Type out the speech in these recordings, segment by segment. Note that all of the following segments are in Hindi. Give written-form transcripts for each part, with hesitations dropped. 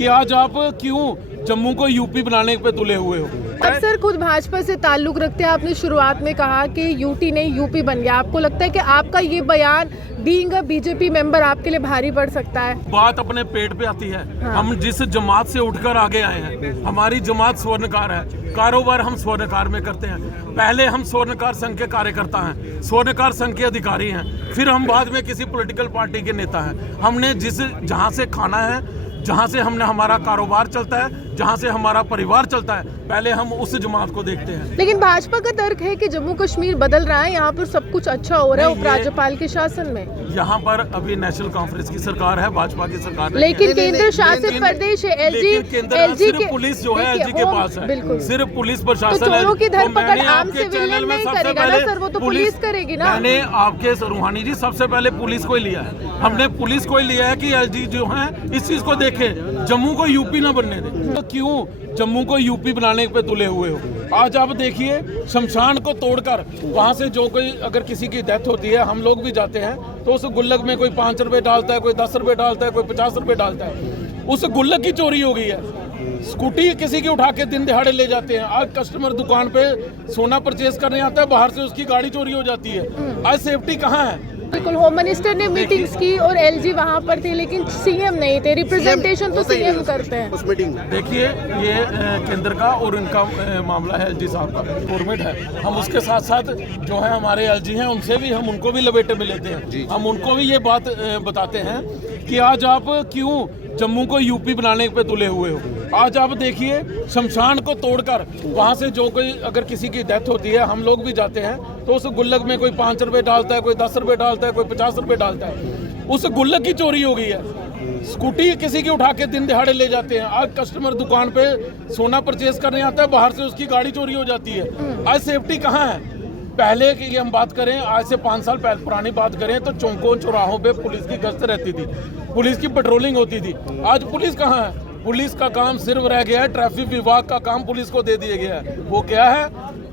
कि आज आप क्यों जम्मू को यूपी बनाने पे तुले हुए हो। अब सर खुद भाजपा से ताल्लुक रखते हैं, आपने शुरुआत में कहा कि यूटी नहीं यूपी बन गया। आपको लगता है कि आपका ये बयान बीइंग अ बीजेपी मेंबर आपके लिए भारी पड़ सकता है? बात अपने पेट पे आती है। हाँ। हम जिस जमात से उठकर आगे आए हैं, हमारी जमात स्वर्णकार है, कारोबार हम स्वर्णकार में करते हैं। पहले हम स्वर्णकार संघ के कार्यकर्ता हैं, स्वर्णकार संघ के अधिकारी हैं, फिर हम बाद में किसी पॉलिटिकल पार्टी के नेता हैं। हमने जहां से खाना है, जहां से हमने हमारा कारोबार चलता है, जहां से हमारा परिवार चलता है, पहले हम उस जमात को देखते हैं। लेकिन भाजपा का तर्क है कि जम्मू कश्मीर बदल रहा है, यहाँ पर सब कुछ अच्छा हो रहा है उपराज्यपाल के शासन में। यहाँ पर अभी नेशनल कॉन्फ्रेंस की सरकार है, भाजपा की सरकार है। लेकिन केंद्र शासित प्रदेश है, एलजी सिर्फ पुलिस जो है एलजी के पास है, बिल्कुल सिर्फ पुलिस प्रशासन तो चोरों की धरपकड़ मैंने आम आपके सिविलियन चैनल में नहीं सबसे करेगा ना पहले सर, वो तो पुलिस करेगी ना। मैंने आपके रूहानी जी सबसे पहले पुलिस को ही लिया है। हमने पुलिस को ही लिया है कि एलजी जो है इस चीज को देखे, जम्मू को यूपी ना बनने दे। तो क्यों जम्मू को यूपी बनाने पे तुले हुए हो? आज आप देखिए, शमशान को तोड़कर वहां से जो कोई अगर किसी की डेथ होती है, हम लोग भी जाते हैं तो उस गुल्लक में कोई 5 रुपए डालता है, कोई 10 रुपए डालता है, कोई 50 रुपए डालता है। उस गुल्लक की चोरी हो गई है। स्कूटी किसी की उठा के दिन दिहाड़े ले जाते हैं। आज कस्टमर दुकान पे सोना परचेज करने आता है, बाहर से उसकी गाड़ी चोरी हो जाती है। आज सेफ्टी कहाँ है? बिल्कुल, होम मिनिस्टर ने मीटिंग्स की और एलजी वहाँ पर थी, लेकिन सीएम नहीं थे। रिप्रेजेंटेशन तो सीएम करते हैं उस मीटिंग में। देखिए, ये केंद्र का और इनका मामला है, एलजी साहब का फॉर्मेट है। हम उसके साथ साथ जो है हमारे एलजी हैं, उनसे भी हम उनको भी लपेटे में लेते हैं। हम उनको भी ये बात बताते हैं कि आज आप क्यों जम्मू को यूपी बनाने पे तुले हुए हो। आज आप देखिए, शमशान को तोड़कर वहां से जो कोई अगर किसी की डेथ होती है, हम लोग भी जाते हैं तो उस गुल्लक में कोई 5 रुपए डालता है, कोई 10 रुपए डालता है, कोई 50 रुपए डालता है। उस गुल्लक की चोरी हो गई है। स्कूटी किसी की उठा के दिन दिहाड़े ले जाते हैं। आज कस्टमर दुकान पे सोना परचेज करने आता है, बाहर से उसकी गाड़ी चोरी हो जाती है। आज सेफ्टी कहाँ है? पहले की हम बात करें, आज से 5 साल पुरानी बात करें तो चौकों चौराहों पे पुलिस की गश्त रहती थी, पुलिस की पेट्रोलिंग होती थी। आज पुलिस कहाँ है? पुलिस का काम सिर्फ रह गया है, ट्रैफिक विभाग का काम पुलिस को दे दिया गया है। वो क्या है?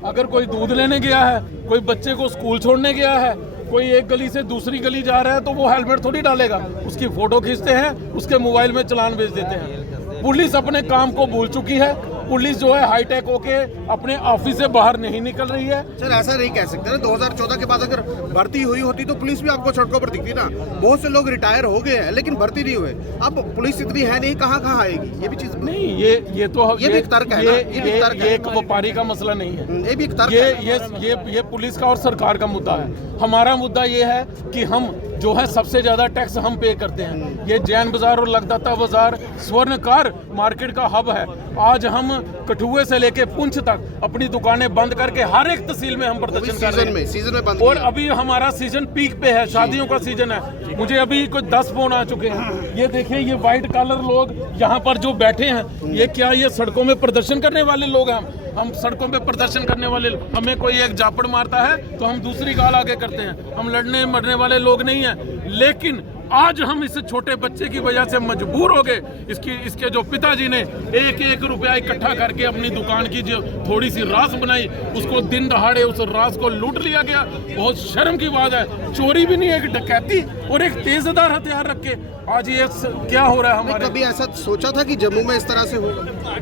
अगर कोई दूध लेने गया है, कोई बच्चे को स्कूल छोड़ने गया है, कोई एक गली से दूसरी गली जा रहा है, तो वो हेलमेट थोड़ी डालेगा। उसकी फोटो खींचते हैं, उसके मोबाइल में चालान भेज देते हैं। पुलिस अपने काम को भूल चुकी है। पुलिस जो है हाईटेक होके अपने ऑफिस से बाहर नहीं निकल रही है। सर ऐसा नहीं कह सकते ना, 2014 के बाद अगर भर्ती हुई होती तो पुलिस भी आपको सड़कों पर दिखती ना। बहुत से लोग रिटायर हो गए हैं लेकिन भर्ती नहीं हुए। अब पुलिस इतनी है नहीं, कहाँ आएगी? ये भी चीज नहीं, ये तो ये भी एक तर्क है ना, ये एक व्यापारी का मसला नहीं है। ये भी एक तर्क है। ये पुलिस का और सरकार का मुद्दा है। हमारा मुद्दा ये है कि हम जो है सबसे ज्यादा टैक्स हम पे करते हैं। ये जैन बाजार और लगदाता बाजार स्वर्णकार मार्केट का हब है। आज हम कठुए से लेके पुंछ तक अपनी दुकानें बंद करके हर एक तहसील में हम प्रदर्शन कर रहे हैं। सीजन में बंद और अभी हमारा सीजन पीक पे है, शादियों का सीजन है। मुझे अभी कुछ 10 फोन आ चुके हैं। ये देखिए, ये व्हाइट कलर लोग यहाँ पर जो बैठे हैं, ये क्या ये सड़कों में प्रदर्शन करने वाले लोग हैं? हम सड़कों पे प्रदर्शन करने वाले, हमें कोई एक जापड़ मारता है तो हम दूसरी गाल आगे करते हैं। हम लड़ने मरने वाले लोग नहीं हैं। लेकिन आज हम इस छोटे बच्चे की वजह से मजबूर हो गए। इसके जो पिताजी ने 1-1 रुपया इकट्ठा करके अपनी दुकान की जो थोड़ी सी रास बनाई, उसको दिन दहाड़े उस रास को लूट लिया गया। बहुत शर्म की बात है। चोरी भी नहीं, एक डकैती और एक तेजधार हथियार रख के आज ये क्या हो रहा है हमारे। कभी ऐसा सोचा था कि जम्मू में इस तरह से हो?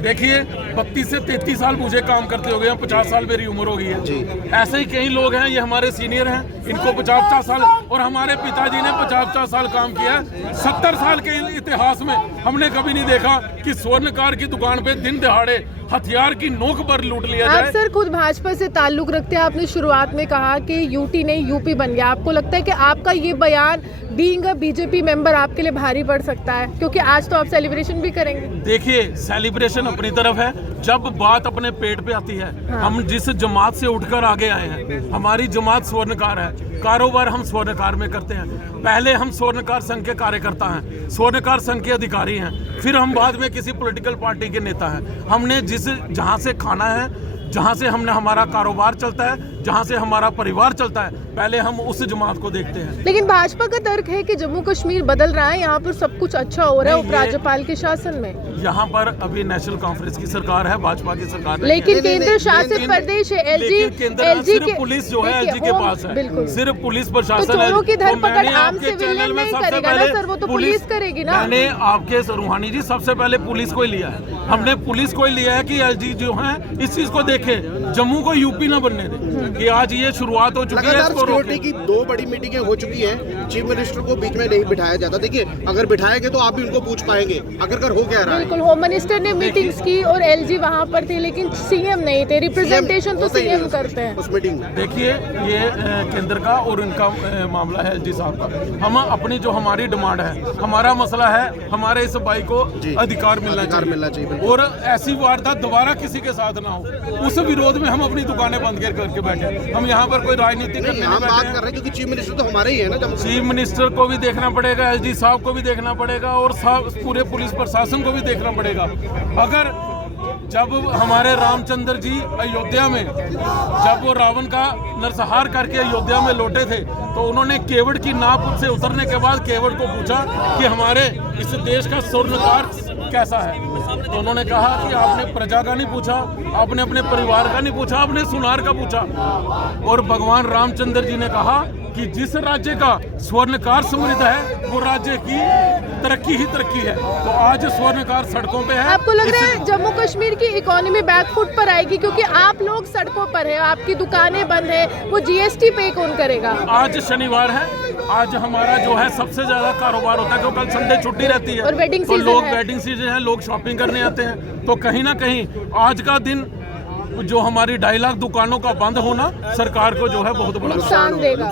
देखिए, 32 से 33 साल मुझे काम करते हो गए हैं, 50 साल मेरी उम्र हो गई है जी। ऐसे ही कई लोग हैं, ये हमारे सीनियर हैं, इनको 50 साल, और हमारे पिताजी ने 50 साल काम किया। 70 साल के इतिहास में हमने कभी नहीं देखा कि स्वर्णकार की दुकान पे दिन दिहाड़े हथियार की नोक पर लूट लिया जाए। आप सर खुद भाजपा से ताल्लुक रखते हैं, आपने शुरुआत में कहा कि यूटी नहीं यूपी बन गया। आपको लगता है कि आपका ये बयान बीइंग अ बीजेपी मेंबर आपके लिए भारी पड़ सकता है? क्योंकि आज तो आप सेलिब्रेशन भी करेंगे। देखिए, सेलिब्रेशन अपनी तरफ है, जब बात अपने पेट पे आती है। हाँ। हम जिस जमात से उठकर आगे आए हैं, हमारी जमात स्वर्णकार है, कारोबार हम स्वर्णकार में करते हैं। पहले हम स्वर्णकार संघ के कार्यकर्ता हैं, स्वर्णकार संघ के अधिकारी हैं, फिर हम बाद में किसी पॉलिटिकल पार्टी के नेता हैं। हमने जहां से खाना है, जहां से हमने हमारा कारोबार चलता है, जहां से हमारा परिवार चलता है, पहले हम उस जमात को देखते हैं। लेकिन भाजपा का तर्क है कि जम्मू कश्मीर बदल रहा है, यहाँ पर सब कुछ अच्छा हो रहा है उपराज्यपाल के शासन में। यहाँ पर अभी नेशनल कॉन्फ्रेंस की सरकार है, भाजपा की सरकार लेकिन केंद्र शासित प्रदेश है, एलजी सिर्फ पुलिस जो है एलजी के पास है। बिल्कुल सिर्फ पुलिस प्रशासन तो है। चोरों की धरपकड़ मैंने आम आपके सिविलियन चैनल में नहीं सबसे करेगा ना पहले सर, वो तो पुलिस करेगी ना। मैंने आपके रूहानी जी सबसे पहले पुलिस को ही लिया है, हमने पुलिस को ही लिया है कि एलजी जो है इस चीज को देखे, जम्मू को यूपी ना बनने दे, कि आज ये शुरुआत हो चुकी है। लगातार इसको रोके। सिक्योरिटी की 2 बड़ी मीटिंगें हो चुकी हैं, चीफ मिनिस्टर को बीच में नहीं बिठाया जाता। देखिए अगर बिठाएंगे तो आप भी उनको पूछ पाएंगे अगर हो क्या रहा है। बिल्कुल, होम मिनिस्टर ने मीटिंग्स की और एलजी वहाँ पर थे, लेकिन सीएम नहीं थे। रिप्रेजेंटेशन तो सीएम करते हैं उस मीटिंग में। देखिए ये केंद्र का और इनका मामला है एलजी साहब का। हम अपनी जो हमारी डिमांड है, हमारा मसला है, हमारे इस भाई को अधिकार मिलना चाहिए और ऐसी वारदात दोबारा किसी के साथ ना हो। उस विरोध में हम अपनी दुकानें बंद करके बैठे। हम यहाँ पर कोई राजनीति करने हम नहीं बात बैठे कर हैं। रहे हैं क्योंकि चीफ मिनिस्टर तो हमारे ही है ना जम्मू। चीफ मिनिस्टर को भी देखना पड़ेगा, एलजी साहब को भी देखना पड़ेगा और पूरे पुलिस प्रशासन को भी देखना पड़ेगा। अगर जब हमारे रामचंद्र जी अयोध्या में, जब वो रावण का नरसंहार करके अयोध्या में लौटे थे, तो उन्होंने केवड़ की नाव से उतरने के बाद केवड़ को पूछा कि हमारे इस देश का स्वर्णकार कैसा है। तो उन्होंने कहा कि आपने प्रजा का नहीं पूछा, आपने अपने परिवार का नहीं पूछा, आपने सुनार का पूछा। और भगवान रामचंद्र जी ने कहा कि जिस राज्य का स्वर्णकार समृद्ध है वो राज्य की तरक्की ही तरक्की है। तो आज स्वर्णकार सड़कों पे है। आपको लग रहा है जम्मू कश्मीर की इकोनॉमी बैकफुट पर आएगी क्योंकि आप लोग सड़कों पर हैं, आपकी दुकानें बंद है, वो जीएसटी पे कौन करेगा? आज शनिवार है, आज हमारा जो है सबसे ज्यादा कारोबार होता है क्योंकि कल संडे छुट्टी रहती है और वेडिंग तो सीजन लोग है। वेडिंग सीजन है, लोग शॉपिंग करने आते हैं। तो कहीं ना कहीं आज का दिन जो हमारी 2.5 लाख दुकानों का बंद होना सरकार को जो है बहुत बड़ा नुकसान देगा।